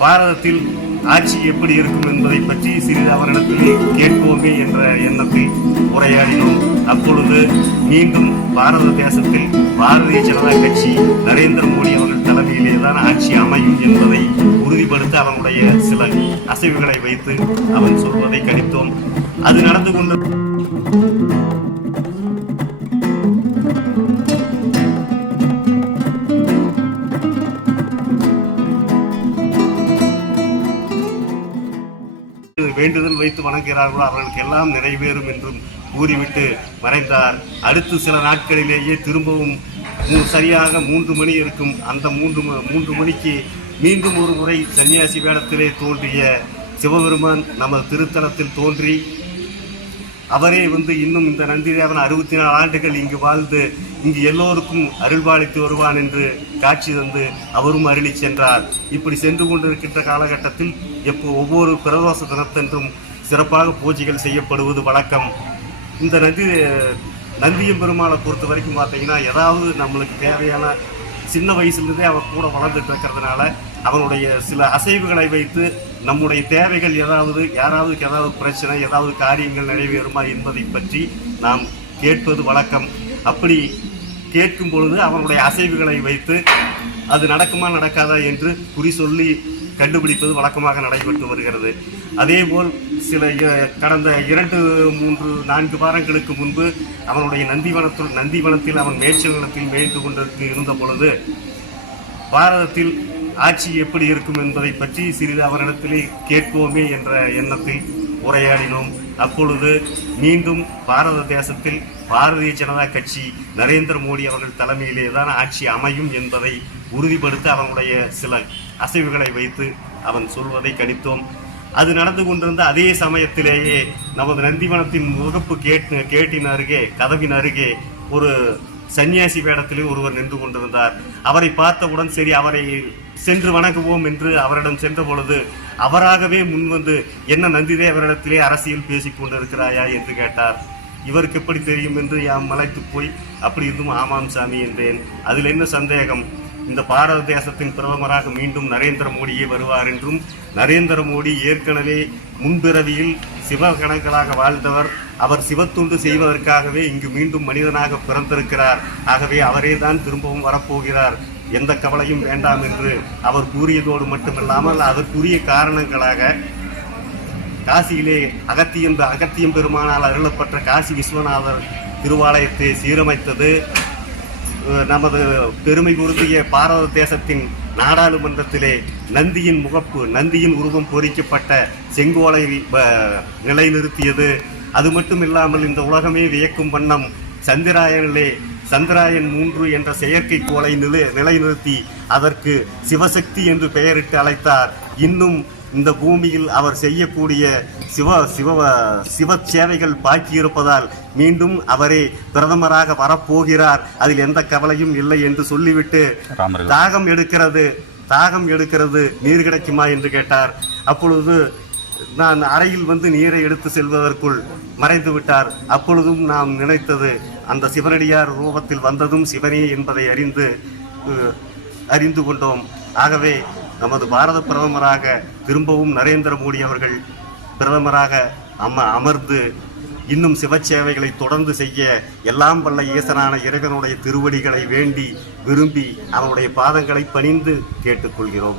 பாரதத்தில் ஆட்சி எப்படி இருக்கும் என்பதை பற்றி சிறிது அவரிடத்திலே கேட்போமே என்ற எண்ணத்தில் உரையாடினோம். அப்பொழுது மீண்டும் பாரத தேசத்தில் பாரதிய ஜனதா கட்சி நரேந்திர மோடி அவர்கள் தலைமையிலேதான் ஆட்சி அமையும் என்பதை உறுதிப்படுத்த அவனுடைய சில அசைவுகளை வைத்து அவன் சொல்வதை கணித்தோம். அது நடந்து கொண்டு வேண்டுதல் வைத்து வணங்குகிறார்களோ அவர்களுக்கு எல்லாம் நிறைவேறும் என்றும் கூறிவிட்டு மறைந்தார். அடுத்து சில நாட்களிலேயே திரும்பவும் சரியாக 3 மணி இருக்கும். அந்த 3 மணிக்கு மீண்டும் ஒரு முறை சன்னியாசி வேடத்திலே தோன்றிய சிவபெருமான் நமது திருத்தலத்தில் தோன்றி அவரே இன்னும் இந்த நந்திதேவன் 64 ஆண்டுகள் இங்கு வாழ்ந்து இங்கு எல்லோருக்கும் அருள்பாலித்து வருவான் என்று காட்சி தந்து அவரும் அருளி சென்றார். இப்படி சென்று கொண்டிருக்கின்ற காலகட்டத்தில் ஒவ்வொரு பிரதோஷ தினத்தன்றும் சிறப்பாக பூஜைகள் செய்யப்படுவது வழக்கம். இந்த நந்தியம் பெருமாளை பொறுத்த வரைக்கும் பார்த்தீங்கன்னா, ஏதாவது நம்மளுக்கு தேவையான சின்ன வயசுலேருந்தே அவர் கூட வளர்ந்துட்டு இருக்கிறதுனால அவனுடைய சில அசைவுகளை வைத்து நம்முடைய தேவைகள் யாராவதுக்கு ஏதாவது பிரச்சனை, ஏதாவது காரியங்கள் நிறைவேறுமா என்பதை பற்றி நாம் கேட்பது வழக்கம். அப்படி கேட்கும் பொழுது அவனுடைய அசைவுகளை வைத்து அது நடக்குமா நடக்காதா என்று குறி சொல்லி கண்டுபிடிப்பது வழக்கமாக நடைபெற்று வருகிறது. அதேபோல் கடந்த 2, 3, 4 வாரங்களுக்கு முன்பு அவனுடைய நந்திவனத்தில் அவன் மேய்ச்சல் நிலத்தில் மேய்ந்து கொண்டு இருந்த பொழுது பாரதத்தில் ஆட்சி எப்படி இருக்கும் என்பதை பற்றி சிறிது அவரிடத்திலே கேட்போமே என்ற எண்ணத்தில் உரையாடினோம். அப்பொழுது மீண்டும் பாரத தேசத்தில் பாரதிய ஜனதா கட்சி நரேந்திர மோடி அவர்கள் தலைமையிலேதான் ஆட்சி அமையும் என்பதை உறுதிப்படுத்த அவனுடைய சில அசைவுகளை வைத்து அவன் சொல்வதை கணித்தோம். அது நடந்து கொண்டிருந்த அதே சமயத்திலேயே நமது நந்திவனத்தின் முகப்பு கேட்டின் அருகே, கதவின் அருகே ஒரு சன்னியாசி வேடத்திலே ஒருவர் நின்று கொண்டிருந்தார். அவரை பார்த்தவுடன் சரி அவரை சென்று வணங்குவோம் என்று அவரிடம் சென்ற பொழுது அவராகவே முன்வந்து, என்ன நந்திதேவரிடத்திலே அரசியல் பேசிக் கொண்டிருக்கிறாயா என்று கேட்டார். இவருக்கு எப்படி தெரியும் என்று யாம் மலைத்து போய் அப்படி இருந்தும் ஆமாம் சாமி என்றேன். அதில் என்ன சந்தேகம், இந்த பாரத தேசத்தின் பிரதமராக மீண்டும் நரேந்திர மோடியே வருவார் என்றும், நரேந்திர மோடி ஏற்கனவே முன்பிறவியில் சிவகணங்களாக வாழ்ந்தவர், அவர் சிவத்துண்டு செய்வதற்காகவே இங்கு மீண்டும் மனிதனாக பிறந்திருக்கிறார், ஆகவே அவரே தான் திரும்பவும் வரப்போகிறார், எந்த கவலையும் வேண்டாம் என்று அவர் கூறியதோடு மட்டுமில்லாமல் அதற்குரிய காரணங்களாக காசியிலே அகத்தியம் பெருமானால் அருளப்பட்ட காசி விஸ்வநாதர் திருவாலயத்தை சீரமைத்தது, நமது பெருமை பொருந்திய பாரத தேசத்தின் நாடாளுமன்றத்திலே நந்தியின் உருவம் பொறிக்கப்பட்ட செங்கோலை நிலைநிறுத்தியது, அது மட்டும் இல்லாமல் இந்த உலகமே வியக்கும் வண்ணம் சந்திராயன் 3 என்ற செயற்கைக்கோளை நிலைநிறுத்தி அதற்கு சிவசக்தி என்று பெயரிட்டு அழைத்தார். இன்னும் இந்த பூமியில் அவர் செய்யக்கூடிய சிவ சேவைகள் பாக்கியிருப்பதால் மீண்டும் அவரே பிரதமராக வரப்போகிறார், அதில் எந்த கவலையும் இல்லை என்று சொல்லிவிட்டு தாகம் எடுக்கிறது நீர் கிடைக்குமா என்று கேட்டார். அப்பொழுது நான் அறையில் நீரை எடுத்து செல்வதற்குள் மறைந்து விட்டார். அப்பொழுதும் நாம் நினைத்தது, அந்த சிவனடியார் ரூபத்தில் வந்ததும் சிவனே என்பதை அறிந்து கொண்டோம். ஆகவே நமது பாரத பிரதமராக திரும்பவும் நரேந்திர மோடி அவர்கள் பிரதமராக அமர்ந்து இன்னும் சிவச்சேவைகளை தொடர்ந்து செய்ய எல்லாம் வல்ல ஈசனான இறைவனுடைய திருவடிகளை வேண்டி விரும்பி அவனுடைய பாதங்களை பணிந்து கேட்டுக்கொள்கிறோம்.